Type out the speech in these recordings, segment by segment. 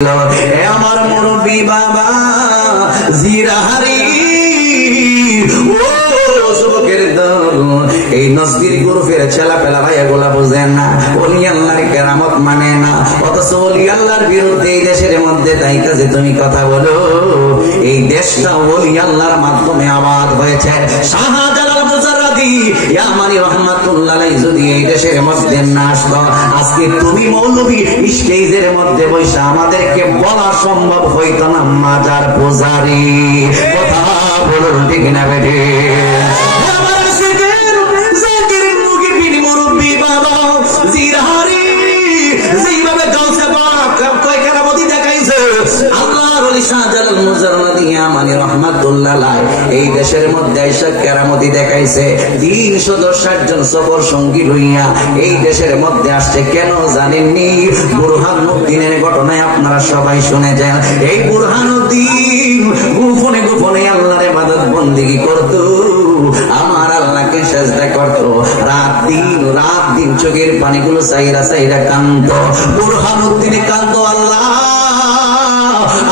আমার মুরব্বী বাবা জিরাহারি ও যুবকের দল, এই নজদির গ্রুপের ছেলা পেলা ভাইয়া গোলা বুঝেন না, ওলি আল্লাহর কেরামত মানে না, অথচ ওলি আল্লাহর বিরুদ্ধে এই দেশের মধ্যে তাই কাজে তুমি কথা বলো। এই দেশটা ওলি আল্লাহর মাধ্যমে আবাদ হয়েছে। শাহজালাল মুজাররাদি ইয়ামানি রাহমাতুল্লাহ আলাইহি যদি এই দেশের মধ্যে না আসতো, আজকে তুমি মৌলভী স্টেজের মধ্যে বসে আমাদেরকে বলা সম্ভব হইতো না মাজার পূজারি। কথা বলুন ঠিক না বেঠে? এই দেশের মধ্যে কেরামতি দেখাইছে। 360 জন সফর সঙ্গী লইয়া এই দেশের মধ্যে আসছে। কেন জানেননি? বুরহানুদ্দিনের ঘটনায় আপনারা সবাই শুনেছেন। এই বুরহানুদ্দিন গোপনে গোপনে আল্লাহর ইবাদত বন্দেগী করত, আমার আল্লাহকে সিজদা করত, রাত দিন চোখের পানিগুলো চাইরা চাইরা কাঁদত। বুরহানুদ্দিনে কাঁদত, আল্লাহ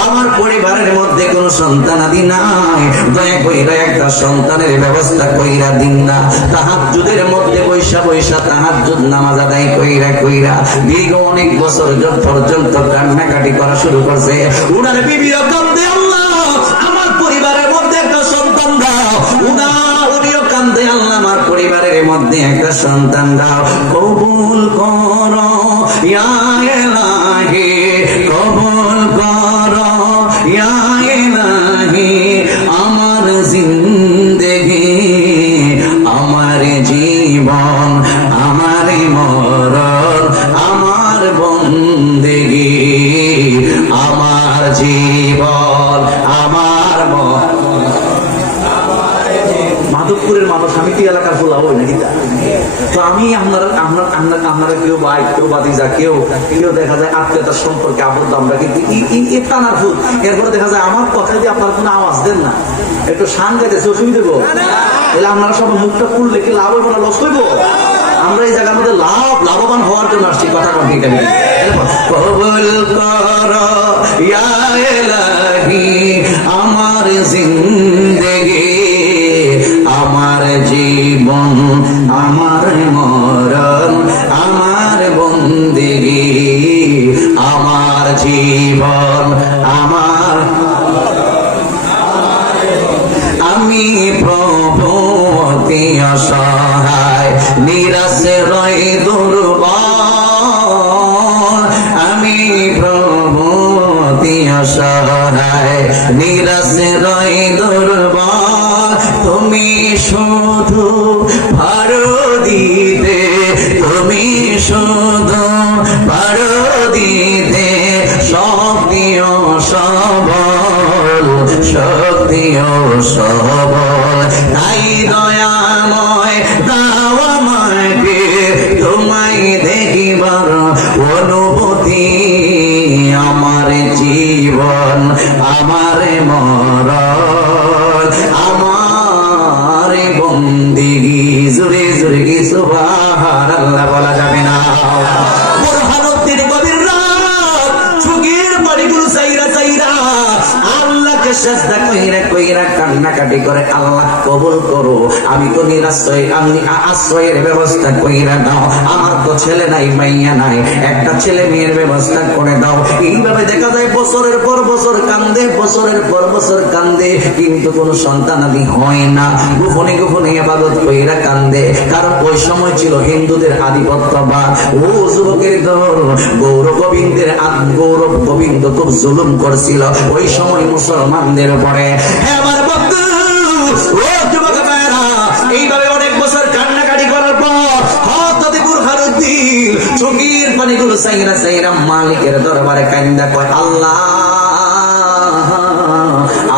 আমার পরিবারের মধ্যে কোন সন্তান আদি নাই, দয়া কইরা একটা সন্তানের ব্যবস্থা কইরা দিন না। তাহাজ্জুদের মধ্যে বৈশা বৈশা তাহাজ্জুদ নামাজ আদায় কইরা দীর্ঘ অনেক বছর পর্যন্ত কান্নাকাটি করা শুরু করছে। উনার বিবিও কান্দে, আল্লাহ আমার পরিবারের মধ্যে একটা সন্তান দাও। উনিও কান্দে, আল্লাহ আমার পরিবারের মধ্যে একটা সন্তান দাও। কবুল করো ইয়া ইলাহি, কবুল করো ইয়া ইলাহি আমার জিন্দেগি, আমার জীবন, আমার মরণ, আমার বন্দেগি, আমার জীবন, আমার মাধবপুরের মানুষ, আমি কি এলাকার বলা হয় নাকি? তো আমি আপনারা কেউ ভাই, কেউ বাতিজা, কেউ দেখা যায় আত্মীয়তার সম্পর্কে আবদ্ধ, আমরা কিন্তু টানার ফুট। এরপরে দেখা যায় আমার কথা দিয়ে আপনার কোনো আওয়াজ দেন না, একটু শান গাইতেছে, অসুবিধা দেবো, তাহলে আপনারা সব মুখটা খুললে কি লাভ হইব না লস হইব? আমরা এই জায়গার মধ্যে লাভবান হওয়ার জন্য আসছি। কথা কবি কবুল করো ইয়া ইলাহি আমার জিন্দেগি, আমার জীবন, আমার মরণ, আমার বন্দেগি, আমার জীবন, আমার আমি প্রভু অতি অসহায়, নিরাশে রই দুর্বল, আমি প্রভু অতি অসহায়, নিরাশে রই দুর্বল, তুমি শুধু পারো দিতে, তুমি শুধু পারো দিতে শক্তি ও সবল, শক্তি ও সবল, তাই দয়াময় দাও আমাকে তোমায় দেখিবার অনুভূতি, আমার জীবন, আমার মরণ, আমার বন্দেগী। জোরে জোরে কি সুবহানাল্লাহ বলা যাবে না? বুরহানুদ্দিন গভীর রাত চোখের পানিগুলো চাইরা চাইরা আল্লাহকে সিজদা কইরা কান্নাকাটি করে, আল্লাহ কবুল করো, আমি তো নিরাশ্রয়, আমি আশ্রয়ের ব্যবস্থা কইরা দাও, আমার তো ছেলে নাই, মাইয়া নাই, একটা ছেলে মেয়ের ব্যবস্থা করে দাও। এইভাবে দেখা যায় বছরের পর বছর কান্দে, বছরের পর বছর কান্দে, কিন্তু কোন সন্তান আদি হয় না। গোপনে গোপনে ইবাদত কইরা কান্দে, কারণ ওই সময় ছিল হিন্দুদের আধিপত্যবাদ। ও যুবকের দল, গৌরব গোবিন্দ খুব জুলুম করছিল ওই সময় মুসলমানদের উপরে। হ্যাঁ আমার বন্ধু, ও যুবক ভাইরা, এইভাবে অনেক বছর কান্নাকাটি করার পর হযরত বুরহানুদ্দিন চোখের পানিগুলো চাইরা চাইরা মালিকের দরবারে কান্দা কয়, আল্লাহ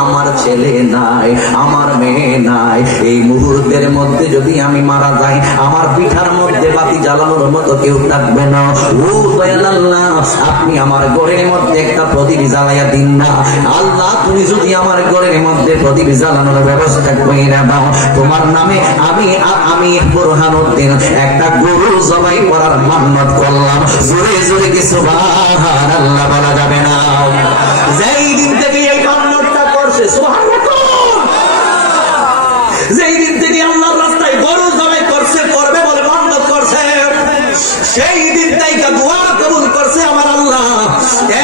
আমার ছেলে নাই, আমার মেয়ে নাই, এই মুহূর্তের মধ্যে যদি আমি মারা যাই, আমার পিঠার মধ্যে বাতি জ্বালানোর মতো কেউ থাকবে না। ও দয়াল আল্লাহ, আপনি আমার ঘরের মধ্যে একটা প্রদীপ প্রদীপ জ্বালাইয়া দিন না। আল্লাহ তুমি যদি আমার ঘরের মধ্যে প্রদীপ জ্বালানোর ব্যবস্থা কইরা দাও, তোমার নামে আমি বুরহানুদ্দিন একটা গরু জবাই করার মান্নত করলাম। জোরে জোরে কি সুবহানাল্লাহ বলা যাবে না? যেই দিন থেকে এই মান্নতটা করছে, সুবহানাল্লাহ, যেই দিন থেকে আল্লাহর রাস্তায় গরু জবাই করছে, করবে বলে মান্নত করছে, সেই দিন থেকে দোয়া কবুল করছে আমার আল্লাহ।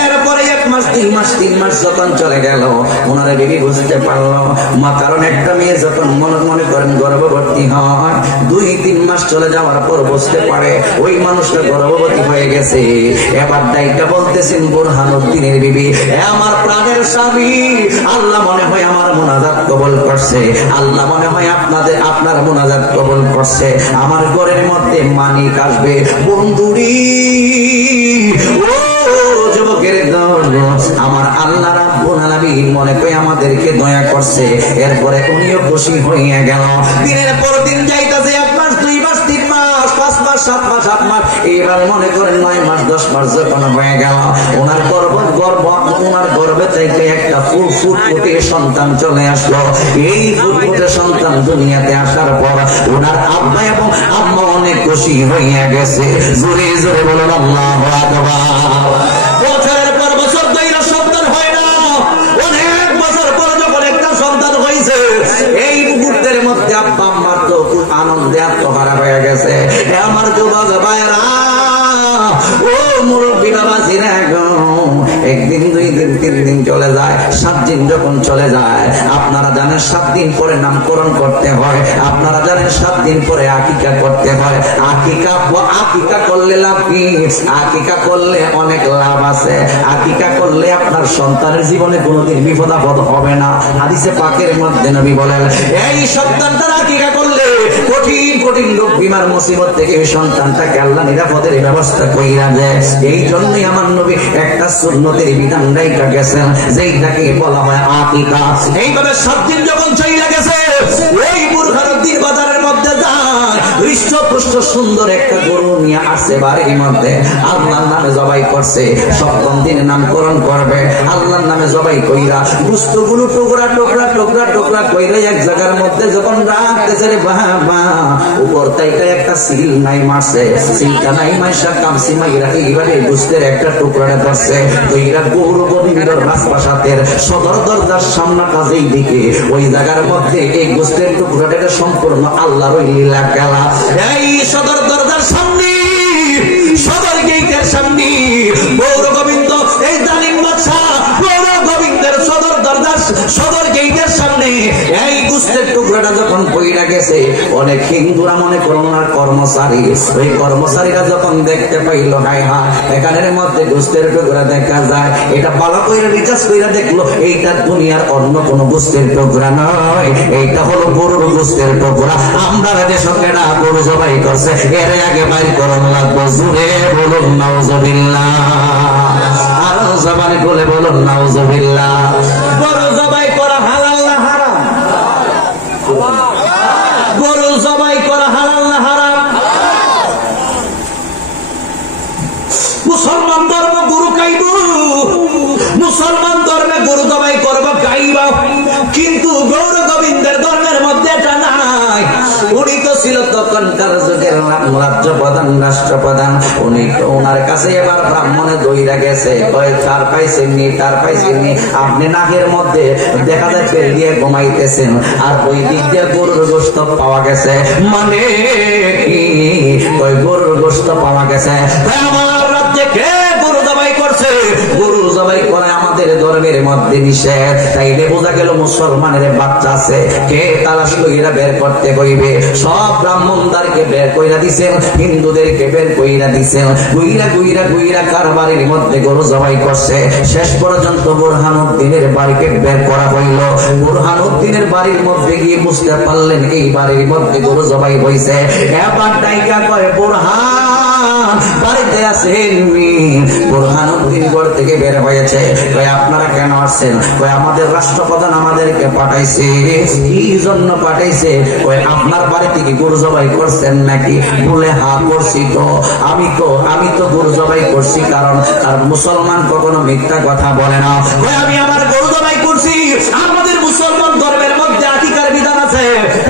এরপরে 1 মাস 2 মাস 3 মাস যখন চলে গেল, ওনারা বিবি বুঝতে পারলো মা, কারণ একটা মেয়ে যখন মনে করেন গর্ভবতী হয়, 2-3 মাস চলে যাওয়ার পর বুঝতে পারে ওই মানুষটা গর্ভবতী হয়ে গেছে। এবার দায়িত্ব বলতেছেন বুরহানুদ্দিনের বিবি, আমার প্রাণের স্বামী, আল্লাহ মনে হয় আমার মুনাজাত কবুল করছে, আল্লাহ মনে হয় আপনার মুনাজাত কবুল করছে, আমার ঘরের মধ্যে মানিক আসবে। বন্ধুরি, ও যুবকের দল, আমার আল্লাহ রাব্বুল আলামিন মনে করে আমাদেরকে দয়া করছে। এরপরে উনিও খুশি হইয়া গেল। দিনের পর দিন যাইতেছে, 1 মাস 2 মাস 3 মাস 5 মাস 7 মাস 8 মাস, এবার মনে করেন 9 মাস 10 মাস যখন হয়ে গেল, ওনার গর্ভে থেকে একটা ফুটফুটে সন্তান চলে আসলো। এই ফুটফুটে সন্তান দুনিয়াতে আসার পর ওনার আব্বা এবং আম্মা অনেক খুশি হইয়া গেছে। জোরে জোরে বলেন আল্লাহু আকবার। বছরের পর বছর ধরে সন্তান হয় না, অনেক বছর পর যখন একটা সন্তান হয়েছে, এই মুহূর্তের মধ্যে আব্বা আম্মার তো খুব আনন্দে আত্মহারা হয়ে গেছে। আমার যুবক ভাইরা, ও মুরব্বী বাবাজিরা, একদিন 2 দিন 3 দিন চলে যায়, 7 দিন যখন চলে যায়, আপনারা জানেন 7 দিন পরে নামকরণ করতে হয়, আপনারা জানেন 7 দিন পরে আকিকা করতে হয়। আকিকা করলে লাভ কি? আকিকা করলে অনেক লাভ আছে। আকিকা করলে আপনার সন্তানের জীবনে কোনোদিন বিপদ আপদ হবে না। হাদিসে পাকের মধ্যে নবী বলেন, এই সন্তানটার আকিকা করলে কঠিন কঠিন রোগ বিমার মুসিবত থেকে এই সন্তানটাকে আল্লাহ নিরাপদের ব্যবস্থা কইরা দেয়। এই জন্যই আমার নবী একটা সুন্নতের বিধান রাইখা গেছেন, যেইটাকে বলা হয় আকিকা। এইভাবে 7 দিন যখন চলে গেছে, ওই বুরহানুদ্দিন বাজারের মধ্যে যায়, হৃষ্টপুষ্ট সুন্দর একটা গরু নিয়ে আসছে বাড়ির মধ্যে, আল্লাহর নামে জবাই করছে। 7ম দিনে নামকরণ করবে, আল্লাহর নামে জবাই কইরা গোশতগুলো টুকরা টুকরা টুকরা টুকরা কইরা এক জায়গার মধ্যে যখন রাখতেছে, রে বাবা, উপর থেকে একটা সিল নাই মারছে, সিলটা নাই মাইশা কামসি মাইরা এইভাবে গোশতের একটা টুকরাটা ধরছে। কইরা গরু গোবিন্দর রাজপ্রাসাদের সদর দরজার সামনে কাজেই দিকে ওই জায়গার মধ্যে এই গোশতের টুকরাটা সম্পূর্ণ আল্লাহর লীলা খেলা। এই সদর দরজার সামনে, সদর গেটের সামনে গৌর গোবিন্দ, এই জালিম বাদশা গৌর গোবিন্দের সদর গেটের সামনে এই গোশতের টুকরাটা যখন পইরা গেছে, অনেক হিন্দুরা মনে করুন আর কর্মচারী, ওই কর্মচারীরা যখন দেখতে পাইল, হায় হায়, এখানের মধ্যে গোশতের টুকরা দেখা যায়, এটা ভালো করে রিচার্জ কইরা দেখলো, এইটা দুনিয়ার অন্য কোন গোশতের টুকরা নয়, এইটা হলো গরুর গোশতের টুকরা। আমরা দেশকেরা গরু জবাই করছে, এর আগে বাইর করুন লাগবো। জুড়ে বলুন নাউজুবিল্লাহ, আর জবানে বলে বলুন নাউজুবিল্লাহ। গরু জবাই করা হালাল না হারাম? গরু জবাই করা হালাল না হারাম? মুসলমান ধর্ম গরু খাইব, মুসলমান ধর্মে গরু জবাই করবো, খাইব, কিন্তু গৌর গোবিন্দের ধর্মের মধ্যে এটা নাই। উনি তো ছিল তখনকার যুগের রাজ্যপ্রধান, রাষ্ট্রপ্রধান। উনি তো ওনার কাছে এবার ব্রাহ্মণে দইরা গেছে, তার পাইছেননি, তার পাইছেননি। আপনি নাকের মধ্যে দেখা যায় তেল দিয়ে ঘুমাইতেছেন, আর ওই দিক দিয়ে গরুর গোশত পাওয়া গেছে। মানে কি? ওই গরুর গোশত পাওয়া গেছে। আমার রাজ্যে কে গরু জবাই করছে? গরু জবাই করে আমাদের ধর্মের মধ্যে নিষেধ। তাইলে বোঝা গেল মুসলমানের বাচ্চা আছে, কে তালাশ কইরা বের করতে হইবে। সব ব্রাহ্মণদেরকে বের কইরা দিছেন, হিন্দুদেরকে বের কইরা দিছেন, গুইরা গুইরা গুইরা কারবারের মধ্যে গরু জবাই করছে। শেষ পর্যন্ত বুরহানুদ্দিনের বাড়িকে বের করা হইল। বুরহানুদ্দিনের বাড়ির মধ্যে গিয়ে বুঝতে পারলেন এই বাড়ির মধ্যে গরু জবাই হইছে। এবার ডাইকা কয়, বুরহান বুরহান বাড়িতে আছেন? বুরহানুদ্দিন ঘর থেকে বের হয়েছে। কই আপনারা কেন আসছেন? কই আমাদের রাষ্ট্রপ্রধান আমাদেরকে পাঠাইছে। কি জন্য পাঠাইছে? কই আপনার বাড়ি থেকে গরু জবাই করছেন নাকি? বলে হ্যাঁ করছি। তো আমি তো গরু জবাই করছি, কারণ আর মুসলমান কখনো মিথ্যা কথা বলে না। কই আমি আমার গরু জবাই করছি, আমাদের মুসলমান ধর্মের মধ্যে আকিকার বিধান আছে,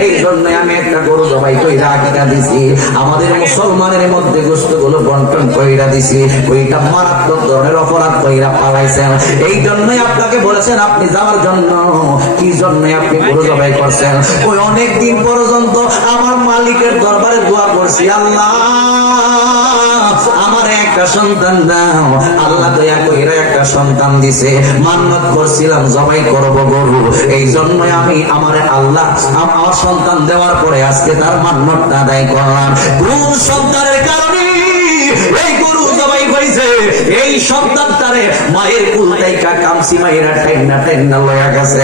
এই জন্য আমি একটা গরু জবাই কইরা আকিকা দিছি, আমাদের মুসলমানের মধ্যে গোশতগুলো বন্টন কইরা দিছি। ওইটা মারাত্মক ধরনের অপরাধ কইরা পালাইছেন, এই জন্যই আপনাকে বলেছেন আপনি যাওয়ার জন্য। কি জন্য আপনি গরু জবাই করছেন? ওই অনেকদিন পর্যন্ত আমার মালিকের দরবারে দোয়া করছি, আল্লাহ আমার একটা সন্তান দাও। আল্লাহ দয়া কইরা একটা সন্তান দিছে। মান্নত করছিলাম জবাই করব গরু, এই জন্যই আমি আমার আল্লাহ আমার সন্তান দেওয়ার পরে আজকে তার মান্নতটা আদায় করলাম। কোন সন্তানের কারণে এই গরু জবাই হইছে? এই সন্তানটারে মায়ের কুল থেকে কামসি মায়েরা টাইনা লয়া গেছে।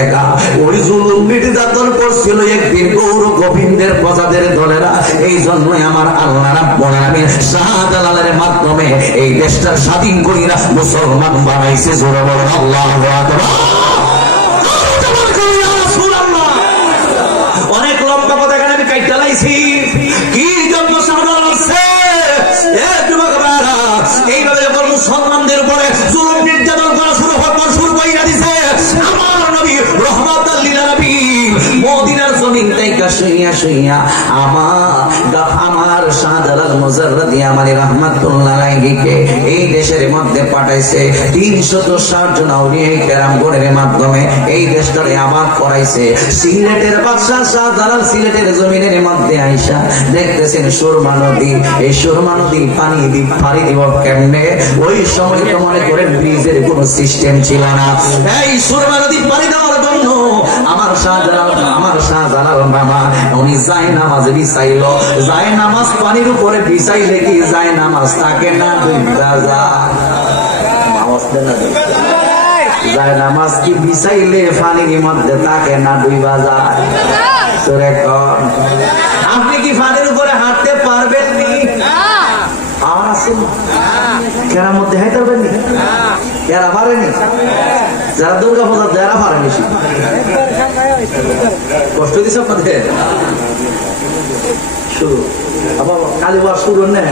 ওই জুলুম নির্যাতন করছিল একদিন গৌর গোবিন্দের প্রজাদের দলেরা, এই জন্যই আমার আল্লাহ রাব্বুল আলামিন শাহজালালের মাধ্যমে এই দেশটা স্বাধীন কইরা মুসলমান বানাইছে। জোরে বলেন আল্লাহু আকবার। অনেক লম্বা কথা এখানে আমি কাইটা লাইছি। কি জন্য শাহজালাল আছে? এইভাবে যখন মুসলমানদের উপরে জুলুম নির্যাতন করা শুরু কইরা দিছে, আমার নবী রাহমাতাল লিল আলামিন মদিনার জমিন থেকে শুইয়া আমার শাহজালাল মুজাররদি আমারি রাহমাতুল্লাহ আলাইহিকে এই দেশের মধ্যে পাঠাইছে। 360 জন আউলিয়া কেরাম গণের মাধ্যমে এই দেশটারে আবাদ করাইছে। সিলেটের বাদশাহ শাহজালাল সিলেটের জমিনের মধ্যে আইসা দেখতেছেন সুরমা নদী। এই সুরমা নদী পানি দিব কেমনে? ওই সময় তো মনে করেন ব্রিজের কোন সিস্টেম ছিল না। এই সুরমা নদী পানি দেওয়ার জন্য আমার শাহজালাল বাবা উনি যায় নামাজ বিছাইল। যায় নামাজ পানির উপরে বিছাইলে কি যায় নামাজ থাকে না? যায় নামাজ কি বিছাইলে পানির মধ্যে থাকে না? ডুইবা যায়। আপনি কি পানির উপরে হাঁটতে পারবেন? আমার আছে কেরার মধ্যে হাইতে পারবেন? এরা পারেনি। যারা দুর্গা পূজা যারা পারেনি, কষ্ট দিচ্ছে আপনাদের। শুরু আবার কালীবার শুরু নেই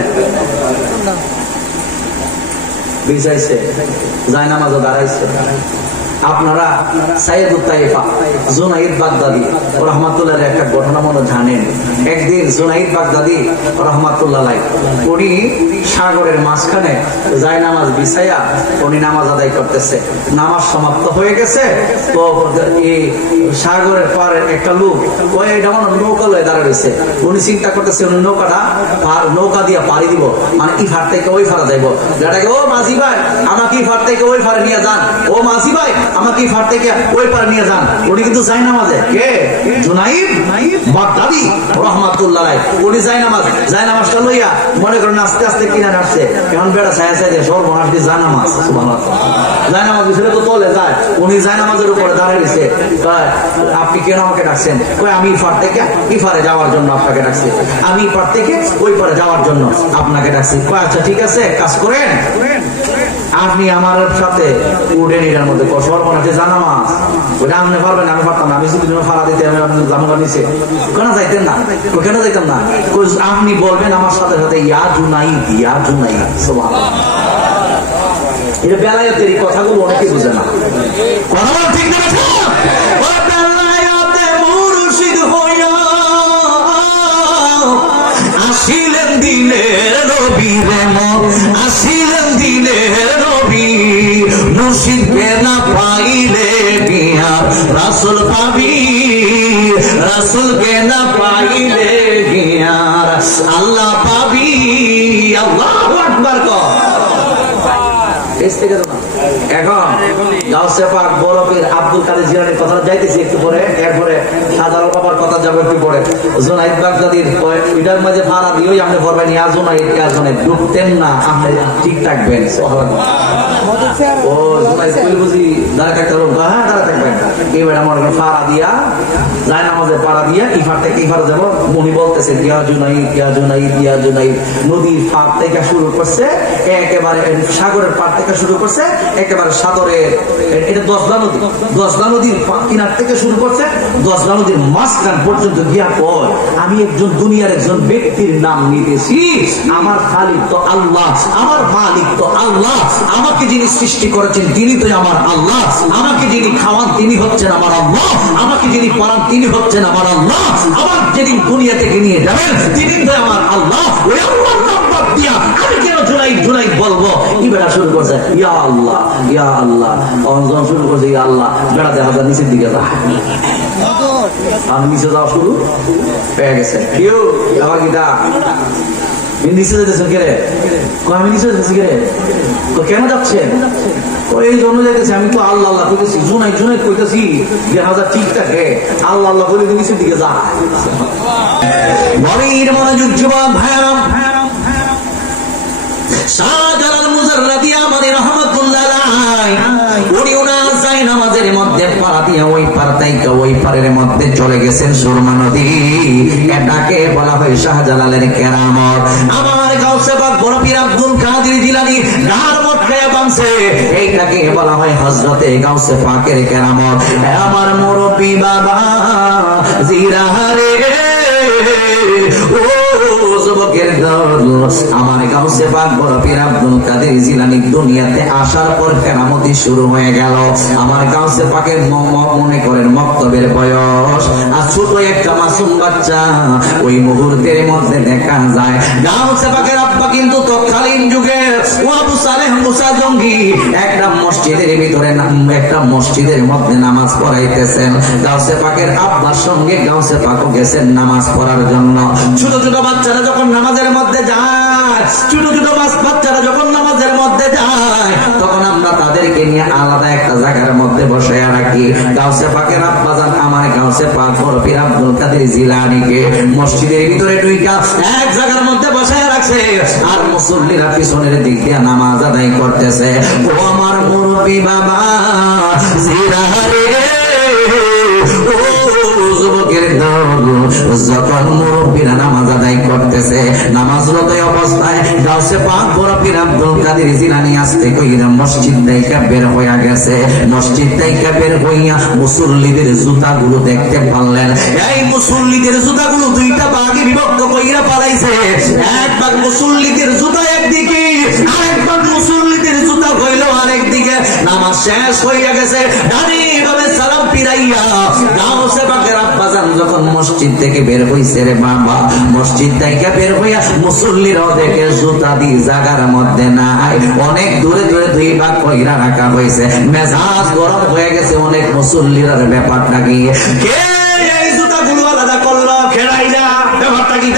বিছাইছে, যায় নামাজও দাঁড়াইছে। আপনারা সাইয়েদুত তাইফা জুনাইদ বাগদাদি রাহমাতুল্লাহ একটা ঘটনা মনে জানেন। একদিন জুনাইদ বাগদাদি রাহমাতুল্লাহ উনি সাগরের মাঝখানে যায় নামাজ বিছাইয়া উনি নামাজ আদায় করতেছে। নামাজ সমাপ্ত হয়ে গেছে। তো এই সাগরের পারে একটা লোক ওই যেমন নৌকা লয়ে দাঁড়া রয়েছে। উনি চিন্তা করতেছে উনি নৌকা দিয়ে পাড়ি দিব, মানে ই ফার থেকে ওই ফারা যাইব। যেটাকে ও মাঝি ভাই আমাকে ই ফার থেকে ওই ফারে নিয়ে যান, ও মাঝি ভাই আমাকে ফার থেকে ওই পার নিয়ে যান। উনি কিন্তু যায় নামাজে। কে? জুনাইদ বাগদাদি রাহমাতুল্লাহ আলাইহি। উনি যায় নামাজটা লইয়া মনে করেন আস্তে আস্তে কিনা আসছে। কেমন বেড়া ছায়া ছায়া সর্বনাশ দিয়ে যায় নামাজ। সুবহানাল্লাহ। যায় নামাজ বিষয়ে তো তলে যায়। উনি যায় নামাজের উপরে দাঁড়িয়ে গেছে। আপনি কেন আমাকে ডাকছেন? কই আমি ফার থেকে ইফারে যাওয়ার জন্য আপনাকে ডাকছি। আমি পার থেকে ওই পারে যাওয়ার জন্য আপনাকে ডাকছি। কই আচ্ছা ঠিক আছে, কাজ করেন, আপনি আমার সাথে উঠেন এটার মধ্যে সর্বনাশে জানামাজ। ওইটা আপনি পারবেন, আমি পারতাম না। আমি যদি ফাড়া দিতে আমি জামা নিচে কেন যাইতেন না? কেন যাইতাম না? আপনি বলবেন আমার সাথে সাথে ইয়া জুনাইদ, ইয়া জুনাইদ। সুবহানাল্লাহ। এটা বেলায়েতের কথাগুলো অনেকে বুঝে না। কথা ঠিক না? আসিলেন দিনের নবী রে আসিলেন দিনের নবী, মুর্শিদকে না পাইলে গিয়া রাসূল পাবি, রাসূলকে না পাইলে গিয়া আল্লাহ পাবি। আল্লাহু আকবার। কর এখন গাউসে পাক বরফের আব্দুল কাদের জিলানীর কথা যাইতেছি একটু পরে, এরপরে সাধারণ বাবার কথা যাবো একটু পরে। জুনাইদ বাগদাদির ওইটার মাঝে ভাড়া দিয়েই আপনি পড়বেন ইয়া জুনাইদ ঢুকতেন না, আপনি ঠিক থাকবেন। ও জুনাইদ কই বুঝি দাঁড়া থাকতে পারবো? হ্যাঁ দাঁড়া থাকবেন। এবার আমার পাড়া দিয়া যায় নামাজে পাড়া দিয়া ইফার থেকে ইফার যাবো। উনি বলতেছে ইয়া জুনাইদ ইয়া জুনাইদ ইয়া জুনাইদ। নদীর পাড় থেকে শুরু করছে, একেবারে সাগরের পাড় থেকে শুরু করছে, একেবারে সাগরের এটা দশলা নদী, দশলা নদীর কিনার থেকে শুরু করছে, দশলা নদীর মাঝখান পর্যন্ত গিয়া পর আমি একজন দুনিয়ার একজন ব্যক্তির নাম নিতেছি। আমার খালিক তো আল্লাহ, আমার মালিক তো আল্লাহ, আমাকে যিনি সৃষ্টি করেছেন তিনি তো আমার আল্লাহ, আমাকে যিনি খাওয়ান তিনি হচ্ছেন আমার আল্লাহ, আমাকে যিনি পড়ান তিনি হচ্ছেন আমার আল্লাহ, আমার যেদিন দুনিয়া থেকে নিয়ে যাবেন তিনি তো আমার আল্লাহ। ওই আল্লাহর নাম বাদ দিয়া আমি কেন জুনাইদ জুনাইদ বলবো? বেড়া শুরু করছে ইয়া আল্লাহ ইয়া আল্লাহ। যখন শুরু করছে ইয়া আল্লাহ, বেড়া দেখা যায় নিচের দিকে যায়, আর নিচে যাওয়া শুরু পেয়ে গেছে। কেউ আমার গীতা নিচে যেতেছেন কেরে? আমি নিচে যেতেছি কেরে? তো কেন যাচ্ছেন? এই জন্য যাইতেছি, আমি তো আল্লাহ আল্লাহ কইতেছি, জুনাইদ জুনাইদ কইতেছি, দেখা যায় ঠিক থাকে আল্লাহ আল্লাহ বলে নিচের দিকে যা। বড়ির মনোযোগ যুবক ভাইরা, শাহজালাল মুজাররাদি আমাদের রহমাতুল্লাহ আলাইহি উনি ওনার যায় নামাজের মধ্যে পাড়া দিয়ে ওই পার থেকে ওই পারের মধ্যে চলে গেছেন সুরমা নদী। এটাকে বলা হয় শাহজালালের কেরামত। আমার গাউসে পাক বড় পীর আব্দুল কাদের জিলানী গার মত খেয়ে বানছে, এইটাকে বলা হয় হযরতে গাউসে পাকের কেরামত। আমার মুরব্বি বাবা জিরাহারে ও যুবকের দল, আমার গাউসে পাক বড় পীর আব্দুল কাদের জিলানী দুনিয়াতে আসার পর কেরামতি শুরু হয়ে গেল। আমার গাউসে পাকের মনে করেন মক্তবের বয়স আর ছোট একটা মাসুম বাচ্চা। ওই মুহূর্তের মধ্যে দেখা যায় গাউসে পাকের আব্বা কিন্তু তৎকালীন যুগে আবু সালেহ মুসা জঙ্গি একটা মসজিদের ভিতরে একটা মসজিদের মধ্যে নামাজ পড়াইতেছেন। গাউসে পাকের আব্বার সঙ্গে গাউসে পাকও গেছেন নামাজ পড়ার জন্য। ছোট ছোট বাচ্চারা যখন নামাজের মধ্যে যায়, ছোট ছোট বাচ্চারা যখন নামাজের মধ্যে যায়, তখন আমরা তাদেরকে নিয়ে আলাদা একটা জায়গার মধ্যে বসায় রাখি। গাউসে পাকের আব্বাজান আমার গাউসে পাক বড় পীর আব্দুল কাদের জিলানীকে মসজিদের ভিতরে ঢুইকা এক জায়গার মধ্যে বসায় রাখছে, আর মুসল্লিরা পিছনের দিক দিয়ে নামাজ আদায় করতেছে। ও আমার মুরব্বি বাবা জিলানী, যখন মুরব্বীরা নামাজ আদায় করতেছে, নামাজরত অবস্থায় গাউসে পাক বড় পীর আব্দুল কাদের জিলানী আস্তে কইরা মসজিদ থেকে বের হইয়া গেছে। মসজিদ থেকে বের হইয়া মুসল্লিদের জুতাগুলো দেখতে পারলেন। এই মুসল্লিদের জুতাগুলো দুইটা ভাগে বিভক্ত কইরা পালাইছে। এক ভাগ মুসল্লিদের জুতা একদিকে, আরেক ভাগ মুসল্লিদের জুতা হইল আরেক দিকে। নামাজ শেষ হইয়া গেছে, দাঁড়িয়ে সালাম ফিরাইয়া গাউসে পাকের আব্বাজান যখন মসজিদ থেকে বের হইছে, রে বাবা মসজিদ থেকে বের হইয়া মুসল্লিরাও দেখে জুতা দি জায়গার মধ্যে নাই, অনেক দূরে দূরে দুই ভাগ কইরা রাখা হয়েছে। মেজাজ গরম হয়ে গেছে অনেক মুসল্লিরার ব্যাপারটা গিয়ে, কে এই জুতাগুলো আলাদা করলো? খেলাইলা ব্যাপারটা কি?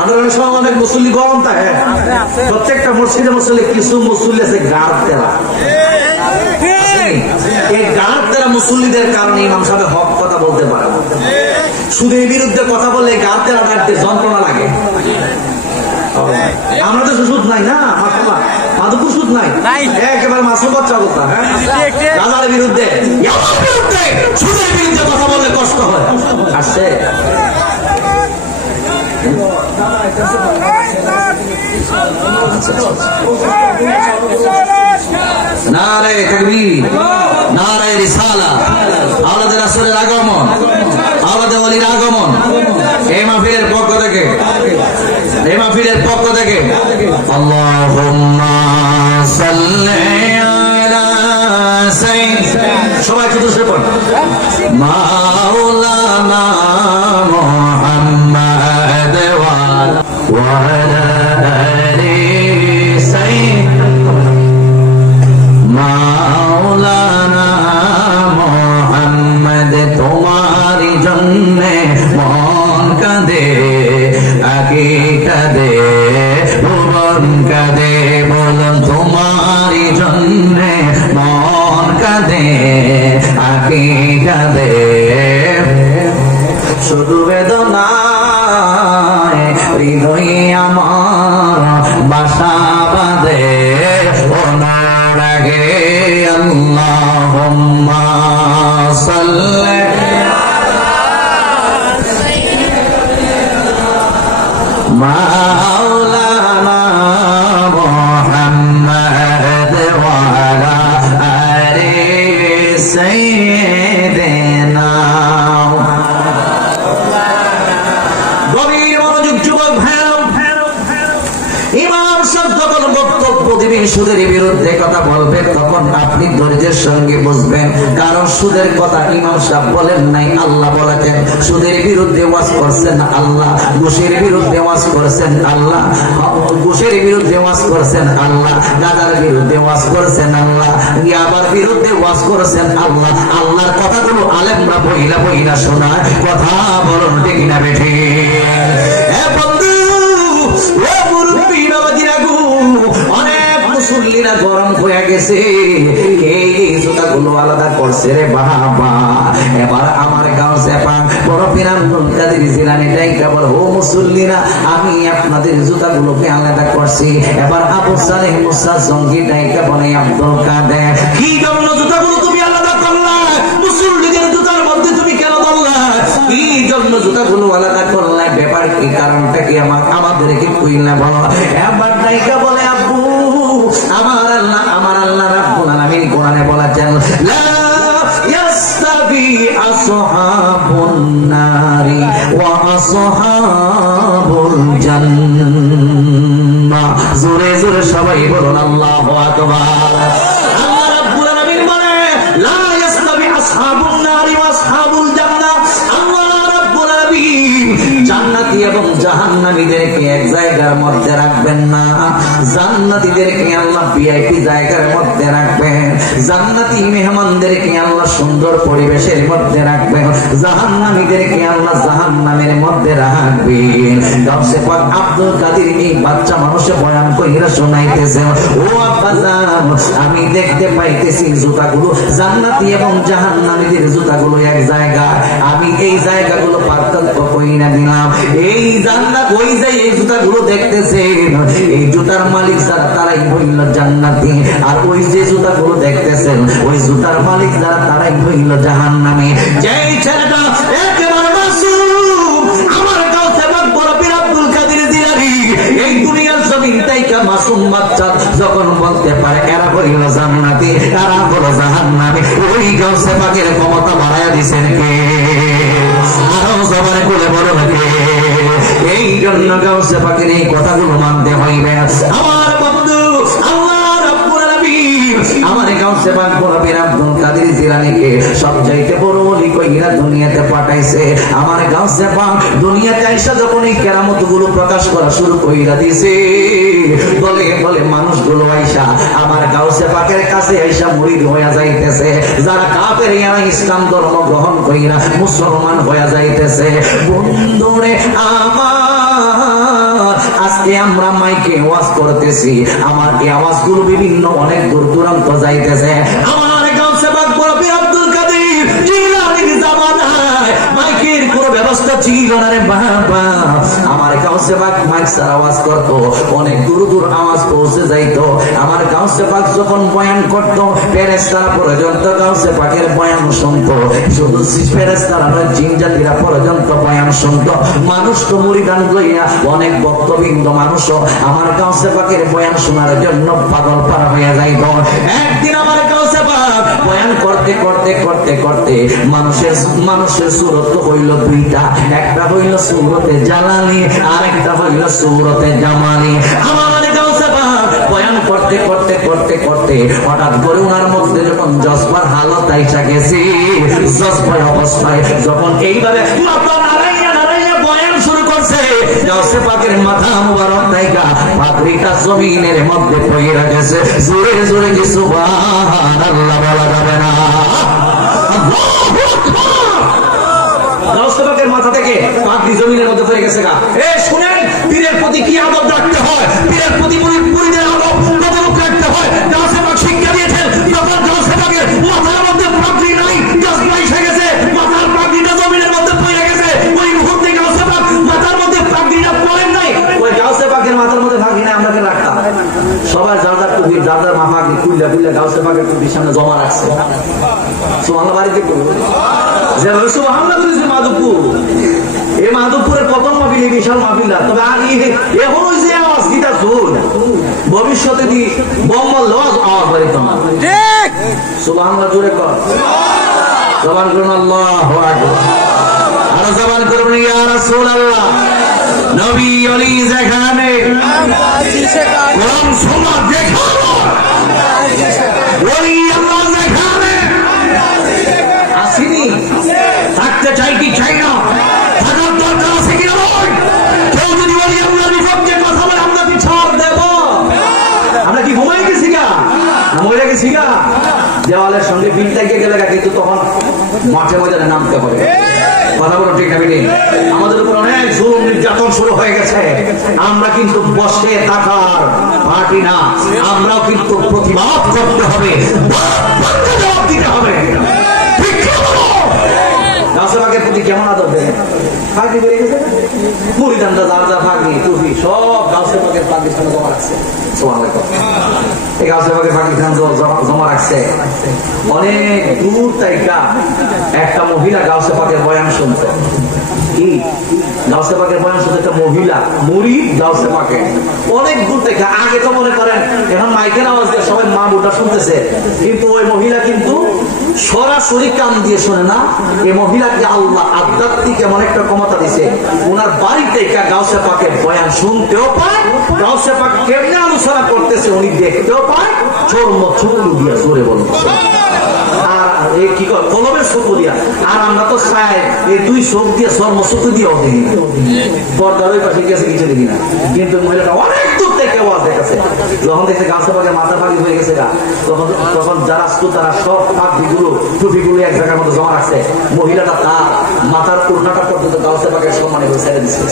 আন্দোলনের সময় অনেক মুসল্লি গরম থাকে, প্রত্যেকটা মসজিদে মুসল্লি কিছু মুসল্লি আছে গাড় দেওয়া। এই গাড় দেওয়া মুসল্লিদের কারণে ইমাম সাহেব হক কথা বলতে পারে না। সুদের বিরুদ্ধে কথা বললে গাড় দেওয়া যন্ত্রণা লাগে। আমরা তো সুদ নাই না, মাধবপুর সুদ নাই, একেবারে মাসুম বাচ্চা কথা। রাজার বিরুদ্ধে সুদের বিরুদ্ধে কথা বললে কষ্ট হয়। আসছে নারায়ে তাকবীর, নারায়ে রিসালাত, আওলাদে রাসূলের আগমন, আওলাদে ওলির আগমন। এই মাহফিলের পক্ষ থেকে, এই মাহফিলের পক্ষ থেকে আল্লাহুম্মা সাল্লি আলা সাইয়্যিদিনা, সবাই একটু জোরে পড়ুন, মাওলানা মুহাম্মদ ওয়া আলা আলি সাইয়্যিদিনা, মাওলানা মুহাম্মদ তোমারি জন্যে মন কাঁদে, আকি কাঁদে, ভুবন কাঁদে, বলুন তোমারি জন্যে আল্লাহুম্মা সাল্লি মাওলানা মুহাম্মদ ওয়া আলা আলি সাইয়্যিদিনা। গভীর মনোযোগ যুবক ভাই, ইমাম সাহেব যখন বক্তব্য দিবেন সুদের বিরুদ্ধে কথা বলবেন তখন আপনি ধৈর্যের সঙ্গে বুঝবেন, কারণ সুদের কথা ইমাম সাহেব বলেন নাই, আল্লাহ বলেছেন। সুদের বিরুদ্ধে ওয়াজ করছেন আল্লাহ, ঘুষের বিরুদ্ধে ওয়াজ করছেন আল্লাহ, ঘুষের বিরুদ্ধে ওয়াজ করছেন আল্লাহ, গাঁজার বিরুদ্ধে ওয়াজ করছেন আল্লাহ, ইয়াবার বিরুদ্ধে ওয়াজ করছেন আল্লাহ। আল্লাহর কথাগুলো আলেমরা বইলা বইলা শোনায়, কথা বলুন ঠিক না বেঠি? অনেক মুসল্লিরা গরম হয়ে গেছে, এই জুতাগুলো আলাদা করছে রে বাবা। এবার আমার গাঁও চেপা বড় পিরান কাদের জিলানি ডাইকা বলে, ও মুসল্লিরা আমি আপনাদের জুতাগুলোকে আলাদা করছি। এবার আবু সালেহ মুসা জঙ্গি ডাইকা বলে, আব্দুল কাদের কি জন্য জুতাগুলো তুমি আলাদা করলা? মুসল্লিদের জুতার মধ্যে তুমি কেন বললা? কি জন্য জুতাগুলো আলাদা করলা? ব্যাপার কি, কারণটা কি আমাদেরকে কইলা বলো। এবার ডাইকা বলে, আব্বু আমার আল্লাহ রাব্বুল আলামিন কোরআনে বলেছেন, লা ইয়াস্তাবি আসহাবুন নারি ওয়া আসহাবুল জান্নাহ। জোরে জোরে সবাই বলুন আল্লাহু আকবার। আল্লাহ রাব্বুল আলামিন বলে, লা ইয়াস্তাবি আসহাবুন নারি ওয়া আসহাবুল জান্নাহ। আল্লাহ রাব্বুল আলামিন জান্নাতি এবং জাহান্নামীদেরকে এক জায়গার মধ্যে রাখবেন না। জান্নাতীদেরকে আল্লাহ ভিআইপি জায়গার মধ্যে রাখবেন, জান্নাতি মেহমানদেরকে আল্লাহ সুন্দর পরিবেশের মধ্যে রাখবেন, জাহান্নামীদেরকে আল্লাহ জাহান্নামের মধ্যে রাখবেন। গাউসে পাক আব্দুল কাদের এই বাচ্চা মানুষে বয়ান কইরা শোনাইতেছে, ও আব্বাজান আমি দেখতে পাইতেছি জুতাগুলো জান্নাতি এবং জাহান্নামীদের জুতাগুলো এক জায়গায়। আমি এই জায়গাগুলো পার্থক্য কইরা দিলাম। এই জান্নাত ওই যে এই জুতাগুলো দেখতেছেন, এই জুতার মালিক যারা তারাই হইল জান্নাতি, আর ওই যে জুতাগুলো দেখতেছেন ওই জুতার মালিক যারা তারাই হইল জাহান্নামী। যেই ছেলেটা একেবারে মাসুম, আমার কাছে বড় পীর আব্দুল কাদের জিলানী এই দুনিয়ার জমিন তাইকা মাসুম বাচ্চা যখন বলতে পারে এরা হইল জান্নাতি, এরা হলো জাহান্নামী, ওই গাউসে পাকের ক্ষমতা বাড়ায়া দিছেন কে? আরো সবার কোলে বড় কে? এই জন্য গাউসে পাকের এই কথাগুলো মানতে হইবে। আমার বন্ধু আল্লাহ রাব্বুল আলামিন আমার গাউসে পাক বড় পীর আব্দুল কাদের জিলানীকে সবচাইতে বড় ওলি কইরা দুনিয়াতে পাঠাইছে। আমার গাউসে পাক দুনিয়াতে আইসা যখন এই কেরামতগুলো প্রকাশ করা শুরু কইরা দিছে, বলে বলে মানুষগুলো আইসা আমার গাউসে পাকের কাছে আইসা মুরিদ হইয়া যাইতেছে। যারা কাফের এরা ইসলাম ধর্ম গ্রহণ কইরা মুসলমান হইয়া যাইতেছে। বন্ধুরে আমার আজকে আমরা মাইকে ওয়াজ করতেছি, আমার এই আওয়াজগুলো বিভিন্ন অনেক দূর দূরান্ত যাইতেছে। আমার গাউসে পাক বড় পীর আব্দুল কাদের জিলানীর জামানায় মাইকের কোনো ব্যবস্থা ছিল না রে বাবা। আমার গাউসে পাক মাইক ছাড়া আওয়াজ করতো, অনেক দূর দূর আওয়াজ পৌঁছে যাইতো। আমার গাউসে পাক যখন বয়ান করতো ফেরেশতারা পর্যন্ত গাউসে পাকের বয়ান শুনতো। শুধু ফেরেশতারা নয়, জিন জাতিরা পর্যন্ত বয়ান শুনতো। মানুষ তো মুরিদান লইয়া অনেক ভক্তবৃন্দ মানুষও আমার গাউসে পাকের বয়ান শোনার জন্য পাগল পারা হয়ে যাইতো। একদিন আমার গাউসে পাক বয়ান করতে করতে করতে করতে মানুষের সুরত হইল দুইটা, একটা হইল সুরতে জালালি আর একটা হইল সুরতে জামালি। আমার গাউসে পাক বয়ান করতে করতে করতে করতে হঠাৎ করে উনার মধ্যে যখন জজবার হালত আইসা গেছে, জজবার অবস্থায় যখন এইভাবে মাথা নাড়াইয়া নাড়াইয়া বয়ান শুরু করছে, গাউসে পাকের মাথা মুবারক নাইকা পাগড়িটা জমিনের মধ্যে পড়ে গেছে। জোরে জোরে কি সুবহানাল্লাহ বলা যাবে না? গাউসে পাকের মাথা থেকে পাগড়ি জমিনের মধ্যে পড়ে গেছে। শুনেন, পীরের প্রতি কি আদব রাখতে হয়, পীরের প্রতি মুরিদের আদব কতটুকু রাখতে হয় গাউসে পাক শিক্ষা দিয়েছেন। যখন গাউসে পাকের মাথার মধ্যে পাগড়ি নাই, জজবা এসে গেছে, মাথার পাগড়িটা জমিনের মধ্যে পড়ে গেছে, ওই মুহূর্তে গাউসে পাক মাথার মধ্যে পাগড়িটা পড়েন নাই। ওই গাউসে পাকের মাথার মধ্যে পাগড়ি নাই, আমাকে রাখতাম সবাই যার যার টুপি যার যার মাথা কুইলা কুইলা গাউসে পাকের টুপির সামনে সামনে জমা রাখছে। সুবহানাল্লাহ বাড়িতে যেভাবে সুবহানাল্লাহ করেছে মাধবপুর, এই মাধবপুরের প্রথম মাহফিল, বিশাল মাহফিল। তবে এখন ওই যে আওয়াজ কিটা জোর, ভবিষ্যতে দি বম্বল আওয়াজ বাড়িত না। সুবহানাল্লাহ জোরে কর, জবান করুন আল্লাহু আকবার, আর জবান করুন ইয়া রাসূলুল্লাহ। নবী ওলি যেখানে কোরআন সুন্নাহ দেখানো, ওলি আল্লাহ যেখানে আসেনি, থাকতে চাই কি চাই না, থাকার দরকার আছে কি নয়। কেউ যদি ওলি আল্লাহর বিপক্ষে কথা বলে আমরা কি ছাড় দেব? আমরা কি ঘুমাই গেছি গা, মরে গেছি গা? দেওয়ালের সঙ্গে বিল লাগিয়ে গেলে কিন্তু তখন মাঠে ময়দানে নামতে হবে। কথা বলো ঠিক না বেটি? আমাদের উপর অনেক জুলুম নির্যাতন শুরু হয়ে গেছে। আমরা কিন্তু বসে থাকার পার্টি না, আমরাও কিন্তু প্রতিবাদ করতে হবে, জবাব দিতে হবে। গাছবাগের প্রতি কেমন আদর দেবে? ফাঁকি বেড়ে গেছে, মুড়িদানটা যার যার ফাঁকি টুপি সব গাছবাগের পাকিস্তানে জমা রাখছে। এই গাছবাগের পাকিস্তান জমা রাখছে। অনেক দূর থেকে একটা মহিলা গাছে পাকের বয়ান শুনতে, কি গাছে পাকের বয়ান শুনতে একটা মহিলা মুড়ি গাছে পাকে অনেক দূর থেকে। আগে তো মনে করেন এখন মাইকের আওয়াজ দিয়ে সবাই মা বুটা শুনতেছে, কিন্তু ওই মহিলা কিন্তু সরাসরি কান দিয়ে শোনে না। এই মহিলাকে আল্লাহ আধ্যাত্মিক এমন একটা ক্ষমতা দিছে, ওনার বাড়িতে গাউসে পাকের বয়ান শুনতেও পায়, গাউসে পাক কেমনে আলোচনা করতেছে উনি দেখতেও পায়, চর্ম চুল দিয়া জোরে বলতে। আর এই কি কর কলমের চোখ দিয়া, আর আমরা তো চাই এই দুই চোখ দিয়ে চর্ম চোখ দিয়েও দেখি, পর্দার ওই পাশে গেছে কিছু দেখি না। কিন্তু মহিলাটা অনেক দূর থেকে আওয়াজ দেখেছে, যখন দেখছে গাছে পাকে মাথা ফাঁকি হয়ে গেছে গা, তখন যারা আসতো তারা সব পাখিগুলো টুপিগুলো এক জায়গার মধ্যে জমা রাখছে। মহিলাটা তার মাথার ওড়নাটা পর্যন্ত গাছে পাকে সম্মানে ছেড়ে দিচ্ছে।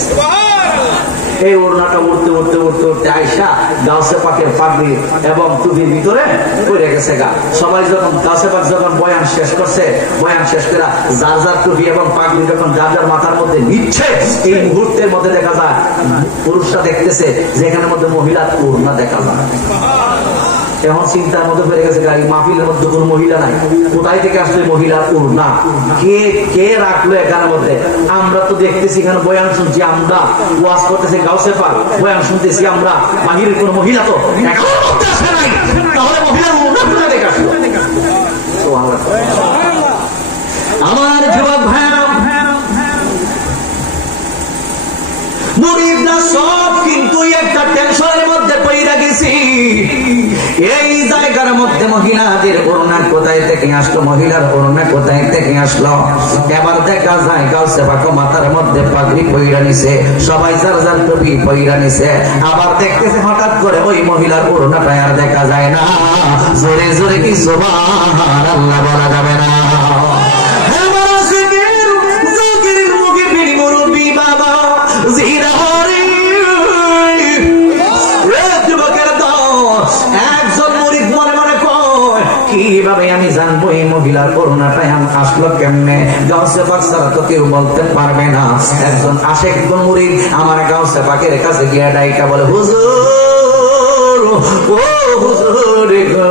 এই ওড়নাটা উঠতে উঠতে উঠতে উঠতে আইসা গাছে পাকের পাগড়ি এবং টুপির ভিতরে পড়ে গেছে গা। সবাই যখন গাছে পাক যখন বয়ান শেষ করছে, বয়ান শেষ করে যার যার টুপি এবং পাগড়ি যখন যার যার মাথার মধ্যে নিচ্ছে, এই মুহূর্তের মধ্যে দেখা যায় পুরুষরা দেখতেছে যেখানের মধ্যে মহিলার ওড়না দেখা যায়। এখন চিন্তার মধ্যে পড়ে গেছে গাড়ি মাহফিলের মধ্যে কোন মহিলা নাই, কোথায় থেকে আসলে মহিলার ওড়না, কে কে রাখলো এখানের মধ্যে? আমরা তো দেখতেছি এখানে বয়ান শুনছি, আমরা ওয়াজ করতেছি গাউসে পাক, বয়ান শুনতেছি আমরা, বাহিরের কোন মহিলা তো এখনো মধ্যে আসে নাই, তাহলে মহিলার ওড়না কোথায় থেকে আসলো? আমার যুবক ভাইরা, মুরিদরা সব কিন্তু একটা টেনশনের মধ্যে পড়ে গেছি। এই জায়গার মধ্যে মহিলাদের ওড়না কোথায় থেকে আসলো, মহিলার ওড়না কোথায় থেকে আসলো? এবার দেখা যায় গাউসে পাক মাথার মধ্যে পাগড়ি পইরা নিছে, সবাই যার যার টুপি পইরা নিছে। আবার দেখতেছে হঠাৎ করে ওই মহিলার ওড়নাটা আর দেখা যায় না। জোরে জোরে কি সুবহানাল্লাহ বলা যাবে না? কিভাবে আমি জানবো এই মহিলার করোনাটা আসলো কেমনে? গাউসে পাক ছাড়া তো কেউ বলতে পারবে না। একজন আশেক মুরিদ আমার গাউসে পাকের কাছে গিয়ে ডাইকা বলে, হুজুর ও হুজুর গো,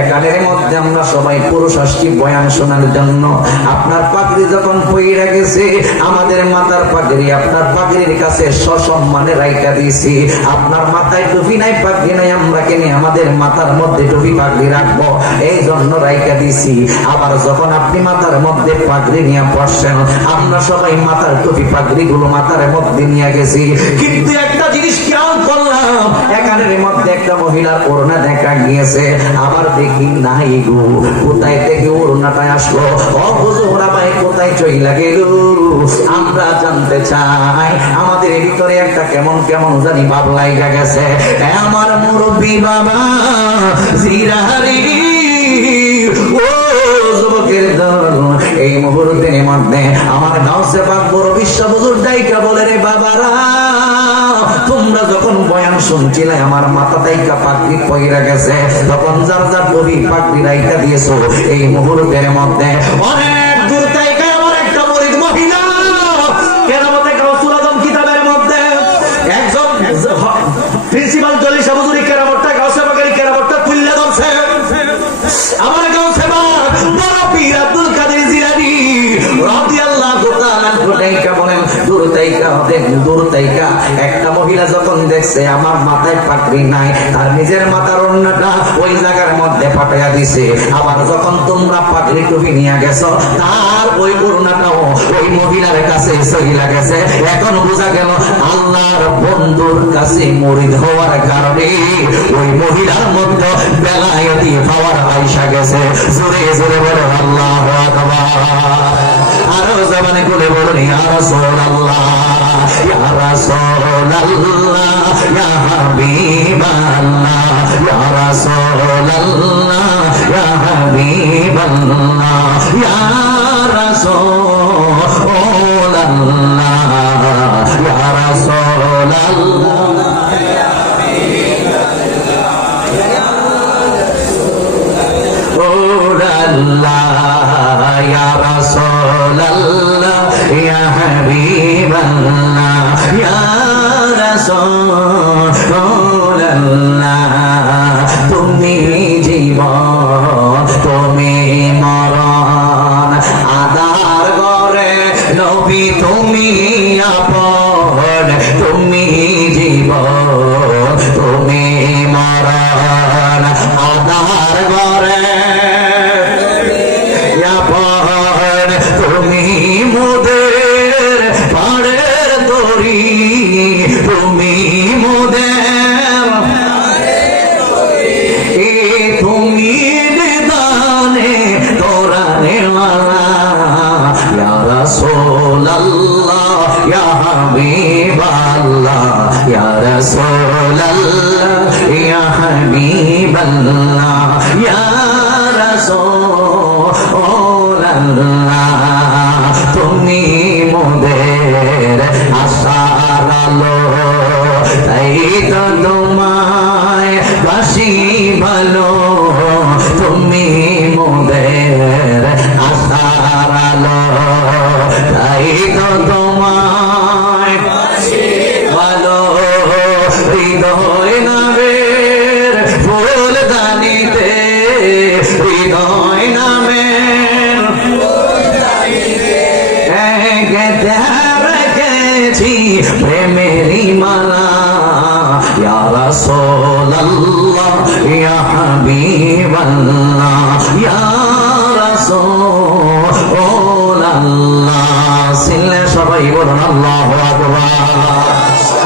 একালের মধ্যে আমরা সবাই পুরুষ আসছি বয়ান শোনার জন্য। আপনার পাগড়ি যখন পইরা গেছে, আমাদের মাথার পাগড়ি আপনার পাগড়ির কাছে সসম্মানে রাইখা দিয়েছি। আপনার মাথায় টুপি নাই, পাগড়ি নাই, আমরা কেন আমাদের মাথার মধ্যে টুপি পাগড়ি রাখবো, এই জন্য রাইখা দিয়েছি। আবার যখন আপনি মাথার মধ্যে পাগড়ি নিয়ে বসছেন, আমরা সবাই মাথার টুপি পাগড়ি গুলো মাথার মধ্যে নিয়ে গেছি। কিন্তু একটা জিনিস খেয়াল করলাম, একালের মধ্যে একটা মহিলার ওড়না দেখা গিয়েছে। আবার দেখি নাই গো, কোথায় থেকে ওড়নাটা আসলো? ও হুজুর ভাই কোথায় চইলা গেল? আমরা জানতে চাই। আমাদের ভিতরে একটা কেমন কেমন জানি ভাব লাগা গেছে। আমার মুরব্বী বাবা জিরাহারি, ও যুবকের দল, এই মুহূর্তের মধ্যে আমার গাউসে পাক বড় বিশ্ব হুজুর ডাইকা বলে, রে বাবারা তোমরা যখন বয়ান শুনছিলে আমার মাথা দাইকা পাগড়ি পইরা গেছে, তখন যার যার টুপি পাগড়ি রাইখা দিয়েছো। এই মুহূর্তের মধ্যে অনেক দূর থেকে আমার একটা মুরিদ মহিলা কেরামতে গাউসুল আজম কিতাবের মধ্যে একজন প্রিন্সিপাল জলিসা হুজুরি কেরামতটা গাউসে পাকের কেরামতটা তুলে ধরছে। আমার পীর আব্দুল কাদের জিলানী রাদিয়াল্লাহু তাআলা গোটাইকা বলেন দূরতাইকা একটা মহিলা যখন দেখছে আমার মাথায় পাগড়ি নাই, তার নিজের মাথার ওড়নাটা ওই জায়গার মধ্যে পাঠাইয়া দিছে। আবার যখন তোমরা পাগড়ি টুপি নিয়ে গেছো, তার ওই ওড়নাটাও ওই মহিলার কাছে চলে গেছে। এখন বোঝা গেল আল্লাহর বন্ধুর কাছে মুরিদ হওয়ার কারণে ওই মহিলার মধ্যে বেলায়েতি পাওয়ার আইসা গেছে। জোরে জোরে বলো আল্লাহু আকবার। আরো জবানে খুলে বলুন ইয়া রাসূলুল্লাহ, ইয়া রাসূলুল্লাহ, ইয়া হাবিবাল্লাহ, ইয়া রাসূলুল্লাহ, ইয়া হাবিবাল্লাহ, ইয়া রাসূলুল্লাহ, ইয়া রাসূলুল্লাহ। Ya Rasulullah, ya Habiballah, ya Rasulullah, তুমি জীবন তুমি মরণ আদার করে নবী তুমি আপন, তুমি জীবন তুমি মরণ আদার করে তুমি মোদের পাড়ের দড়ি, তুমি মোদের তুমি নিদানে তোরানে ওয়ালা, ইয়া রাসূলুল্লাহ, ইয়া হাবিবাল্লাহ, ইয়া রাসূলুল্লাহ, ইয়া হাবিবাল্লাহ, ইয়া রাসূলুল্লাহ, তুমি মোদের আশার আলো, তাই তো তোমায় বাসি ভালো, তুমি মোদের আশার আলো, তাই তো তোমায় বাসি ভালো। হৃদয় নামের ফুল দানিতে, হৃদয় নামের রেখেছি প্রেমেরই মালা, ইয়া রাসূলুল্লাহ, ইয়া হাবিবাল্লাহ, ইয়া রাসূলুল্লাহ। সিলে সবাই বলুন আল্লাহু আকবার।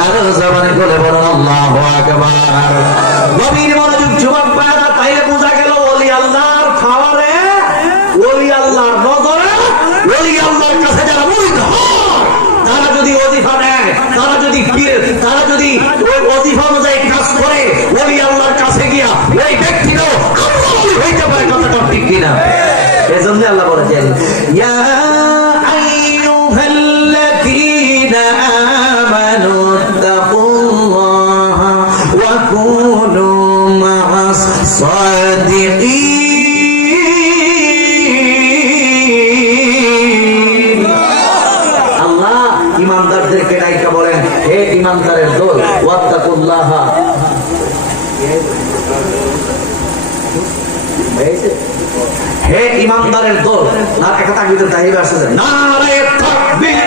আর জবানে বলে বলুন আল্লাহু আকবার। গভীর মনোযোগ যুবক ভাইরা, তাইলে বোঝা গেল ওলি আল্লাহর খাওয়ারে, ওলি আল্লাহর নজরে, ওলি আল্লাহর কাছে যারা মুরিদ হয়, তারা যদি ওজিফা নেয়, তারা যদি ওই ওজিফা অনুযায়ী কাজ করে, ওলি আল্লাহর কাছে গিয়া ওই ব্যক্তিও আল্লাহ ওলি হইতে পারে। কথাটা ঠিক কিনা? এজন্য আল্লাহ বলেছেন ইয়া আইয়ুহাল্লাযীনা আমানু তাকুল্লাহা ওয়া কুনু মা'আস সাদিকিন। আল্লাহ ইমানদারদেরকে ডাইকা বলেন, হে ইমানদারের দল, ওয়াত্তাকুল্লাহা, হে ইমানদারের দল। না একটা তাকবীরের তাহির আসছে, নারে তাকবীর,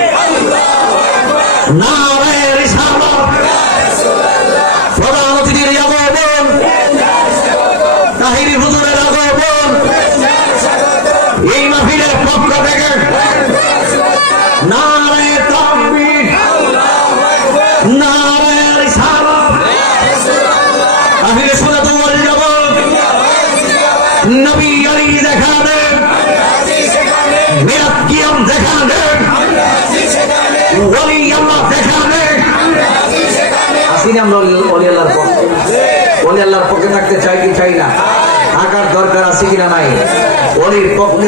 নারে রিসালাত, প্রধান অতিথির আগমন, তাহিরি হুজুরের আগমন, এই মাহফিলের পক্ষ থেকে নারে তাকবীর, নারে রিসালাত, তাহিরি সুন্নাত ওয়াল জামাত, নবী আলী দেখানে, মিরাত কিয়াম দেখানে, ওলি আল্লাহ দেখানে। আসিনি আমরা ওলি আল্লাহর পক্ষে, ওলি আল্লাহর পক্ষে থাকতে চাই কি চাই না? থাকার দরকার আছে কিনা নাই? ওলির পক্ষে